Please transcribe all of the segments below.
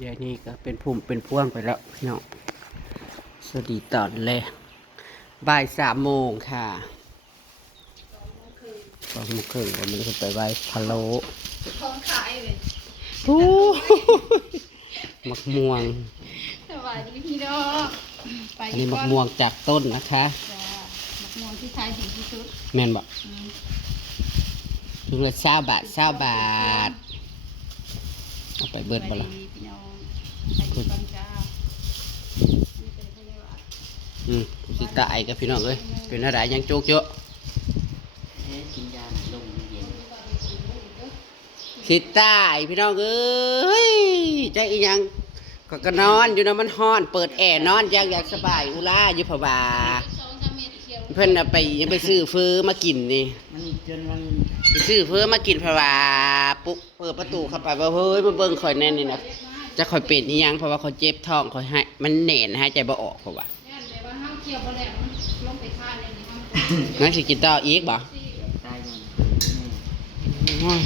เดี๋ยวนี้ก็เป็นพุ่มเป็นพวงไปแล้วพี่น้องสวัสดีตอนแรกบ่าย3 โมงค่ะ2 โมงครึ่งวันนี้ก็ไปไหว้พะโล้ท้องขายเลย โอ้มักม่วง สวัสดีพี่น้องไป อันนี้มักม่วงจากต้นนะคะ จ้ามักม่วงที่ขายดีที่สุด แม่นบอก อืม ถุงละ20 บาทเอาไปเบิดบ่ล่ะ สวัสดีพี่น้องไปดีก่อนจ้านี่เป็นพยาบาล สิตายกับพี่น้องเอ้ยเป็นอะไรยังโจกเยอะ กินยาลงเย็น สิตายพี่น้องเอ้ยใจอีหยังก็นอนอยู่นะมันฮ้อนเปิดแอร์นอนอยากสบายอุราอยู่ผวา 2-3 เม็ดเขียว เพิ่นน่ะไปยังไปซื้อเฟอมากินนี่ มันจนมัน ไปซื้อเฟอมากินผวาปุ๊บเปิดประตูเข้าไปว่าเฮ้ยมาเบิ่งข่อยแน่นี่นะจะข่อยเป็นอีหยังเพราะว่าเขาเจ็บท้องข่อยให้มันแน่นหายใจบ่ออกเพราะว่า เนี่ยแต่ว่าห้ามเขียวบ่แล้วมันลงไปค่าเลยนี่ห้าม งั้นสิกินต่ออีกบ่ ตายมัน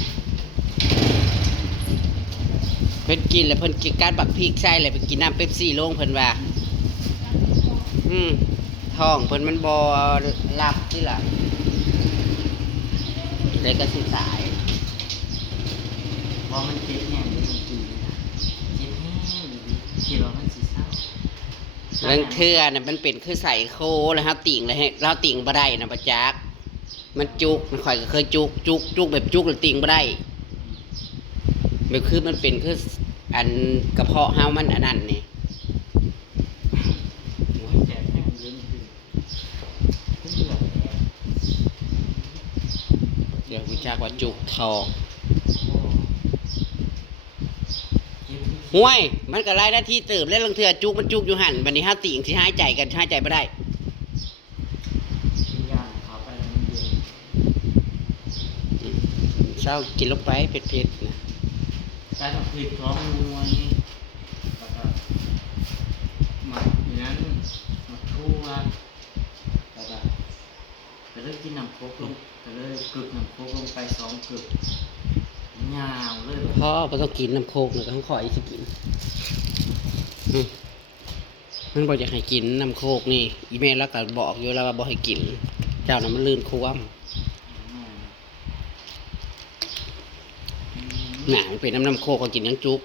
เพิ่นกินแล้วเพิ่นกินการบักพริกใส่แล้วไปกินน้ำเป๊ปซี่ลงเพิ่นว่าท้องเพิ่นมันบ่รับที่ล่ะเลยก็สิตาย พอมันเจ็บแห้งเลยมันกินเลยนะเจ็บแห้งเลยคิดว่ามันสีเศร้า เรื่องเทื่อน่ะมันเป็นคือใส่โคแล้วครับติ่งเลยฮะเราติ่งบ่ได้นะประจักษ์มันจุกมันข่อยก็เคยจุกแบบจุกแล้วติ่งบ่ได้แบบคือมันเป็นคืออันกระเพาะเฮามันอันนั้นนี่ เจ็บแห้งเลยมันคือเลือดแดง เดี๋ยววิจักว่าจุกท้อง เจ็บ ห้วย มันก็หลายหน้าที่เติบแล้วเรื่องเทื่อจุกมันจุกอยู่หั่นบัดนี้เฮาติ่งสิหายใจกันหายใจบ่ได้ กินยาเขาไปแล้วมันเย็น เช้ากินลงไปเผ็ดๆนะ การทำผิดท้องนัวนี่แล้วก็หมักอย่างนั้นหมักทั่วแล้วก็เลยกินน้ำโคกลงก็เลยกึกน้ำโคกลงไป2 กึกยาวเลยแบบ พ่อบ่ต้องกินน้ำโคกนะก็ต้องขออีกสิกินมันบอกอยากให้กินน้ำโคกนี่อีเมลแล้วก็บอกอยู่แล้วว่าบอกให้กิน เจ้าน่ะมันลื่นควมหนามันเป็นน้ำโคกก็กินยังจุก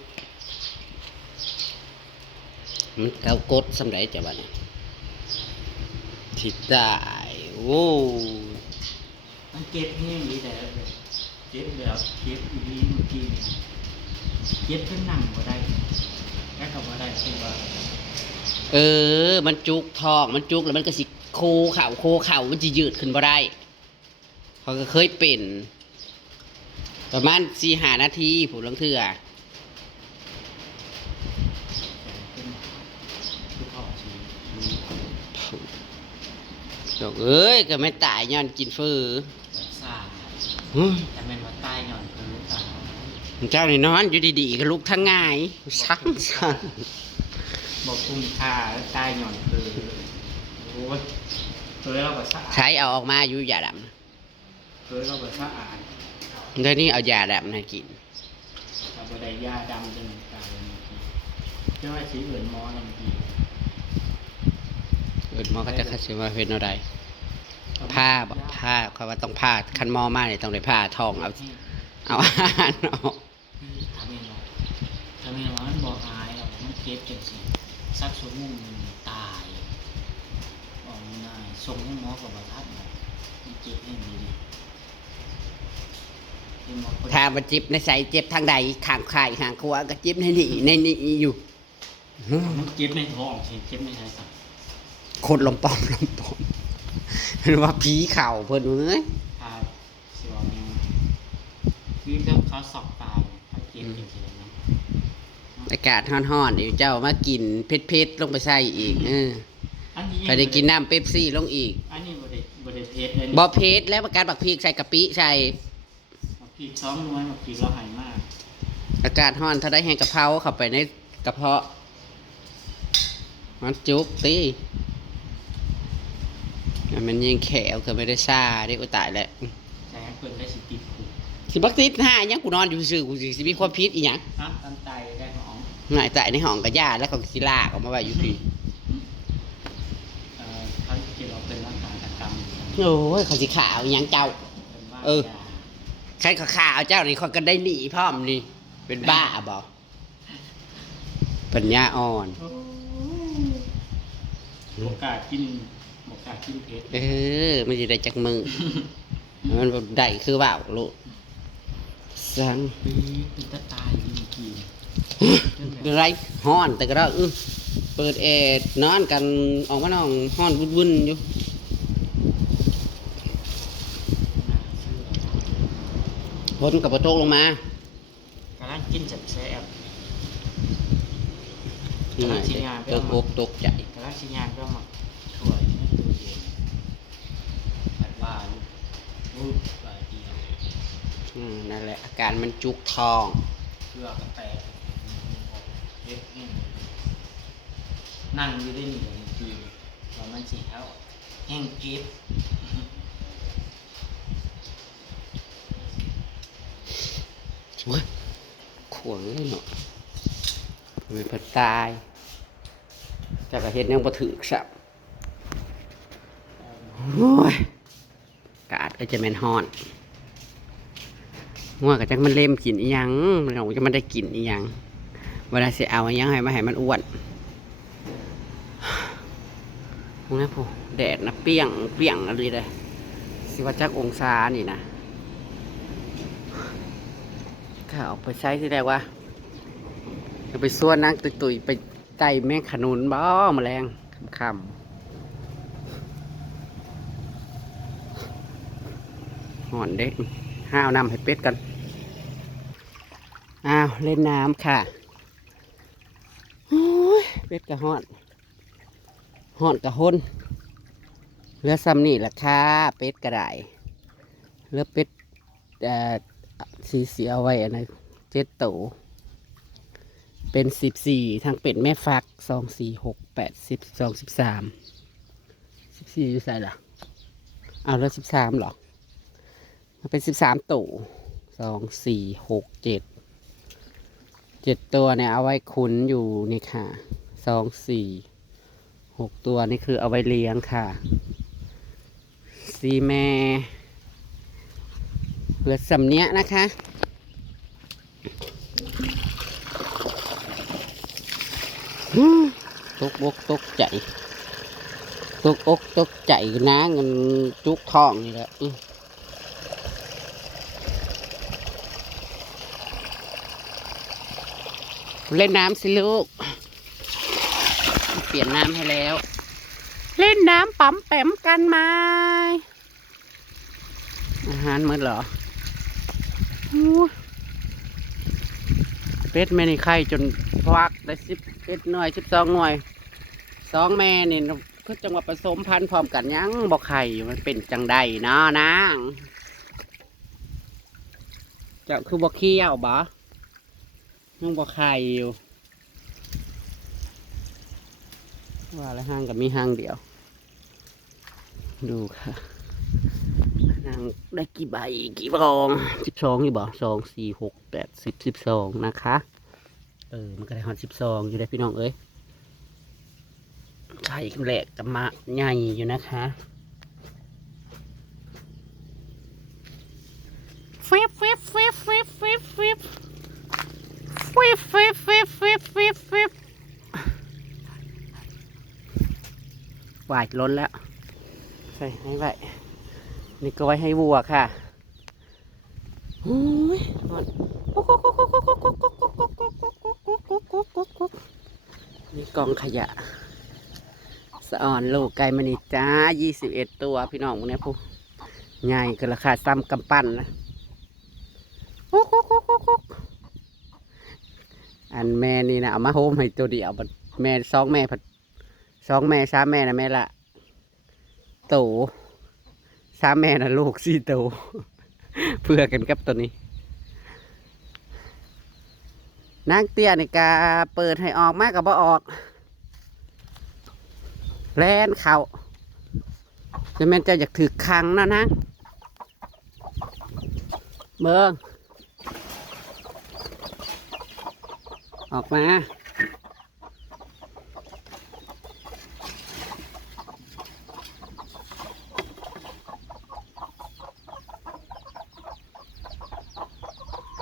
มันเกากดสำไรจ้ะบ้านี่ทิดได้โอ้ มันเก็บแห้งดีแต่เก็บแบบเก็บดีเมื่อกี้เนี่ยเก็บขึ้นหนังก็ได้แค่กับว่าได้คือว่า มันจุกท้องมันจุกแล้วมันก็สิโคเข่ามันจะยืดขึ้นบ่ได้เขาก็เคยเป็นประมาณ4-5 นาทีผู้ลังเถื่อ ขึ้นคือพอชี ดอกเอ้ยก็ไม่ตายย้อนกินฟือ แบบซ่าแต่เป็นว่าใต้หย่อนคือลูกสาว เจ้านี่นอนอยู่ดีๆก็ลุกทั้งง่ายสั่ง บอกคุ้มค่าใต้หย่อนคือโอ้ยเคยเราแบบสะอาด ใช้เอาออกมาอยู่ยาด เคยเราแบบสะอาด ำเดี๋ยวนี้เอายาดำให้กิน แต่บัได้ยาดำจนตายเลยเมื่อกี้เจ้าว่าชีอื่นมอลำพี หมอก็จะคัดเสว่าเป็นอะไรผ้าบอกผ้าเขาว่าต้องผ้าคันหมอมาเนี่ยต้องได้ผ้าทองเอาอาหารออก ทำไมว่ามันบอกหายหรอกมันเก็บจนสิสักชั่วโมงหนึงตายออกง่ายส่งให้หมอกับประทัดนะมันเก็บให้ดีที่หมอคน ถ้ามันเจ็บในใส่เจ็บทางใดข้างข่ายข้างขวาก็เจ็บในนี่อยู่ มันเก็บในท้องสิเก็บในไทยสัก คนลมปอมเห็นว่าผีเข่าเพิ่นเอ้ย พาสิว่าแมวคือเจ้าเขาสอบตายเขาเก็บจริงๆนะ อากาศร้อนๆเดี๋ยวเจ้ามากินเผ็ดๆลงไปใส่อีกอันนี้ ไปได้กินน้ำเป๊ปซี่ลงอีก อันนี้บริเพชรเลย บ่เผ็ดแล้วประกาศบักพริกใส่กะปิใส่ มาพีกซ้อมน้อยมาพีกเราหายมาก อากาศร้อนถ้าได้แห้งกะเพราเข้าไปในกระเพาะมันจุกตีมันยิงแขวก็ไม่ได้ซ่าได้ก็ตายแล้ว ใช้เปิดได้สิติดคุก สิบักติด5ยังกูนอนอยู่ซื่อกูสิมีความผิดอีหยัง ฮะตันไตได้หอม หน่อยใจในห้องกับญาติแล้วเขาสิลากออกมาไว้อยู่พี่ เขาจะเราเป็นร่างกายกรรม โอ้ยเขาสิขาวอิหยังเจ้า เป็นว่า เออ ใครขาวเจ้านี่เขาก็ได้หนีพร้อมนี่เป็นบ้าบอกปัญญาอ่อน โอกาสกินเพชร เออไม่ได้จักมือ มันบ่ได้คือว่าวลูกสัง ปีเป็นตาตายยิงกี ไรฮ้อนแต่ก็ได้เปิดแอร์นอนกันออกมานอนฮ้อนวุ่นๆอยู่ฝนกับประตกลงมาก ำลังกินแซ่บ นี่ไงเติบอกตกใจ ๆกำลังชิ้นยางก็มาช่วยให้ตัวเองแบบว่าลูกหลายเดียว นั่นแหละอาการมันจุกท้อง เพื่อกระแตเย็บนั่งอยู่ได้หนึ่งนาทีแล้วมันสีเท้าแห้งเก็บ เว้ยขวงเลยเนาะมันพัดตายจากเห็นยังบ่ถือสับโอ้ยกาดก็จะแม่นฮ้อนงัวก็จักมันเล่มกินอีหยังมันเอาจะมันได้กินอีหยังเวลาสิเอาอีหยังให้มาให้มันอ้วนพวกนี้ผู้แดดนะเปรี้ยงเปรี้ยงอะไรเลยสิว่าจักองศานี่นะข้าออกไปใช้ที่แรกว่าจะไปส่วนนั่งตุยๆไปไต่แม่งขนุนบ่แมลงคำๆห่อนเด็กห้าวน้ำให้เป็ดกันอ้าวเล่นน้ำค่ะโอ้ยเป็ดกะห่อนกะหนเหลือซ้ำนี่แหละค่ะเป็ดกระไดเหลือเป็ดสีเสียไว้อันนั้น7 ตัวเป็น14ทางเป็ดแม่ฟัก2 4 6 8 10 12 13 14อยู่ใส่ละเอาแล้ว13หรอมันเป็น13 ตัว2 4 6 7ตัวเนี่ยเอาไว้ขุนอยู่นี่ค่ะ2 4 6 ตัวนี่คือเอาไว้เลี้ยงค่ะ4 แม่เหลือสำเนี้ยนะคะตกบกตกใจตกอกตกใจนะเงินจุกทองนี่แหละเล่นน้ำสิลูกเปลี่ยนน้ำให้แล้วเล่นน้ำปั๊มแปมกันไหมอาหารมื้อเหรอเป็ดแม่นี่ไข่จนฟักได้11 หน่วย 12 หน่วย2 แม่นี่คือจังหวะผสมพันธุ์พร้อมกันยังบอกไข่มันเป็นจังใดเนาะนางเจ้าคือบอกเคี้ยวบ่ยังบอกไข่อยู่ว่าแล้วห้างกับมีห้างเดียวดูค่ะนางได้กี่ใบกี่ฟอง12อยู่บ่2 4 6 8 10 12นะคะมันก็ได้ฮอด12อยู่ได้พี่น้องเอ้ยไข่แหลกกับมาใหญ่อยู่นะคะฟิบฟิบฟิบฟิบฟิบฟิบฟิบฟิบฟิบฟิบฟิบฟิบวายล้นแล้วใส่ให้ไว้นี่ก็ไว้ให้วัวค่ะโอ้ยนี่กองขยะสะอ่อนลูกไก่มันนี่จ้า21 ตัวพี่น้องพวกนี้ผู้ใหญ่ก็ราคาซ้ำกำปั้นนะอันแม่นี่นะเอามาโฮมให้ตัวเดียวแม่2 แม่ผัด2 แม่3 แม่นะแม่ละโต3 แม่นะลูก4 โตเพื่อกันกับตัวนี้นางเตี้ยนี่กาเปิดให้ออกมากกับบ่ออกแล่นเขาจะแม่นจะอยากถือคังนะนางเบิ่งออกมา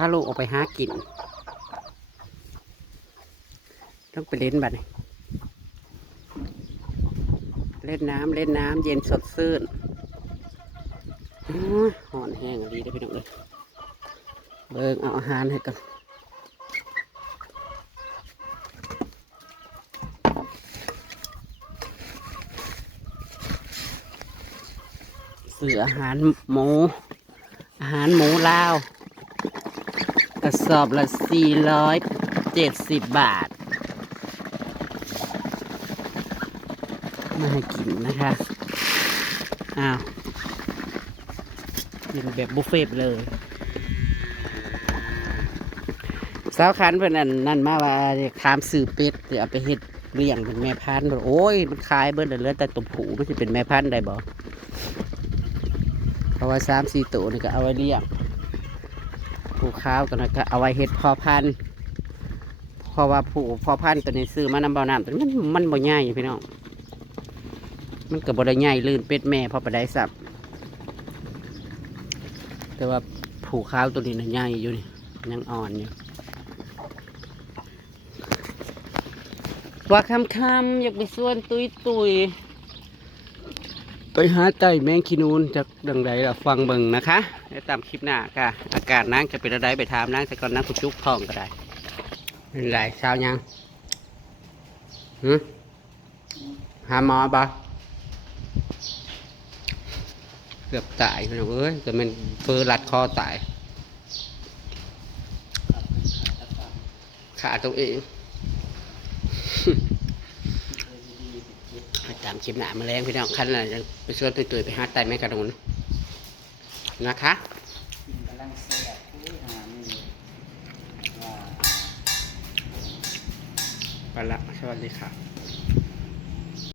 าลูกออกไปหากินต้องไปเล่นบัดนี้เล่นน้ำเย็นสดชื่นหอนแห้งดีได้อพี่น้องเลยเบิ่งเอาอาหารให้กันซื้ออาหารหมูลาวกระสอบละ470 บาทมาให้กินนะคะอ้าวกินแบบบุฟเฟ่ต์เลยสาวคันเพื่อนนั่นมาว่าถามสื่อเป็ดหรือเอาไปเฮ็ดเลี้ยงเป็นแม่พันธุ์โอ้ยมันขายเบิดเหลือแต่ตัวผูมันจะเป็นแม่พันธุ์ได้บ่เพราะว่า3-4 ตัวนี่ก็เอาไว้เลี้ยงผูข้าวกันก็เอาไว้เฮ็ดพอพันธุ์เพราะว่าผูพอพันธุ์ตัวนี้ซื้อมานำเบาน้ำตัวนี้มันบ่ใหญ่พี่น้องมันก็บ่ได้ใหญ่ลื่นเป็ดแม่พอไปได้สับแต่ว่าผูข้าวตัวนี้น่ะใหญ่อยู่นี่ยังอ่อนอยู่ว่าคำอยากไปส่วนตุยไปหาไก่แมงขี้นูนจากดังใดล่ะฟังเบิ่งนะคะแล้วตามคลิปหน้าค่ะอากาศนางจะเป็นอะไรไปถามนางแต่ก่อนนางกุจุกทองก็ได้เป็นไรเช้ายังหาหมอบ่เกือบตายพี่น้องเอ้ยเกิดมันเฟอรัดคอตายขาตัวเองตามคลิปหนามาแรงพี่น้องขั้นอะไรจะไปชวนตุยๆไปหาไต่แม่กระดุนนะคะ กำลังแซ่บผู้หามือว่า ไปละสวัสดีค่ะ